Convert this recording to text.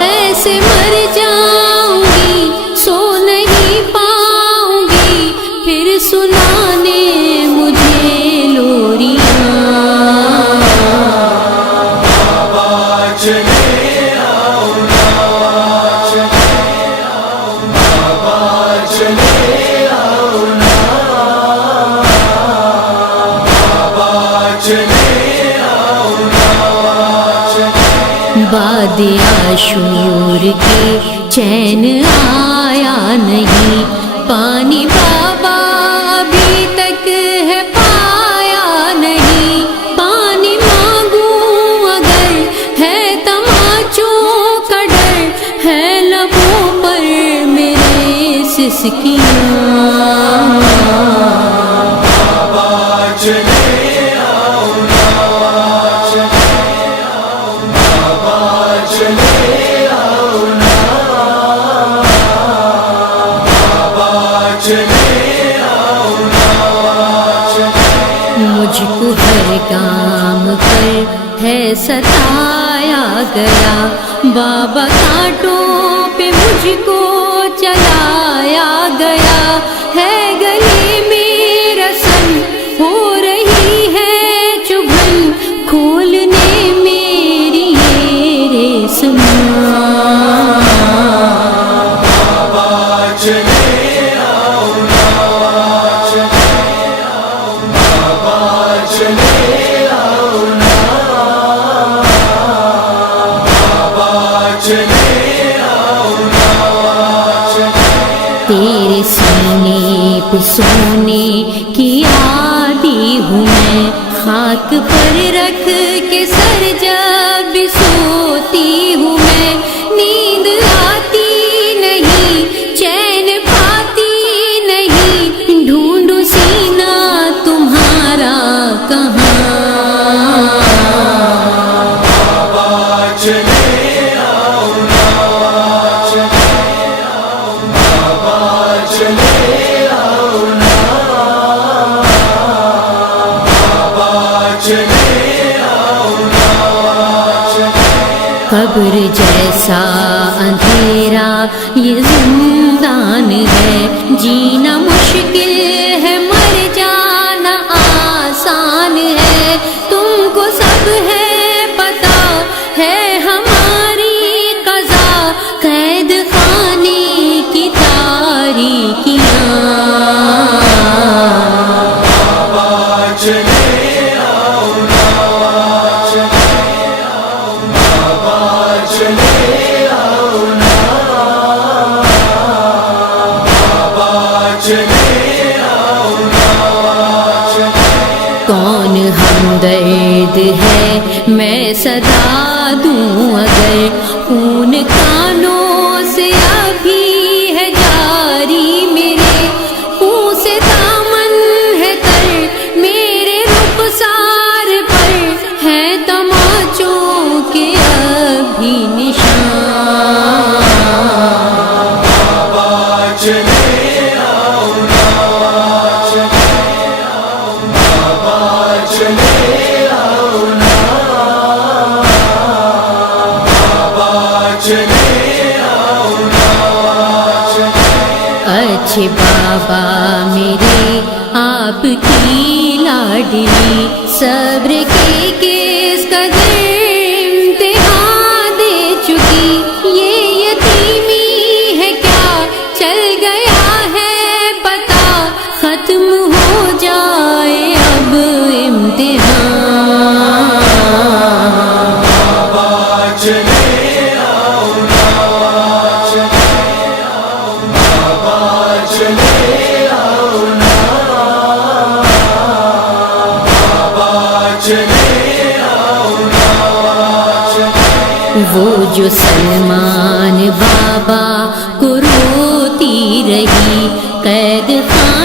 ایسے مر جاؤں گی سو نہیں پاؤں گی پھر سنانے مجھے لوریاں. بابا چلے آؤ نا بابا چلے آؤ نا بابا چلے بعد عاشور کے چین آیا نہیں پانی بابا ابھی تک ہے پایا نہیں. پانی مانگوں اگر ہے تماچوں کا ڈر ہے لبوں پر میرے سسکیاں. بابا چلے مجھ کو ہر کام پر ہے ستایا گیا بابا کانٹوں پہ مجھ کو چلایا گیا ہے گلے میں رسن ہو رہی ہے چبھن کھولنے میری یہ ریسماں. بابا چلے تیرے سینے پہ سونے کی عادی ہوں میں خاک پر رکھ کے سر جب بھی سوتی ہوں میں. نیند آتی نہیں چین پاتی نہیں ڈھونڈوں سینہ تمہارا کہاں. بابا چلے قبر جیسا اندھیرا یہ زندان ہے جینا مشکل ہے مر جانا آسان ہے. تم کو سب ہے پتا ہے ہماری قضا قید خانے کی تاریکیاں. بابا چلے کون ہمدرد ہے میں صدا دوں اگر خون کانوں سے ابھی ہے جاری میرے خون سے دامن ہے تر میرے رخسار پر ہے تماچوں کے ابھی نشان. بابا چلے اچھے بابا میرے آپ کی لاڈلی صبر کے کس قدر امتحان دے چکی. یہ یتیمی ہے کیا چل گیا ہے پتا ختم ہو جائے اب امتحان. بابا چلے چلے آؤ نا جو سلمان بابا کو روتی رہی قید خانے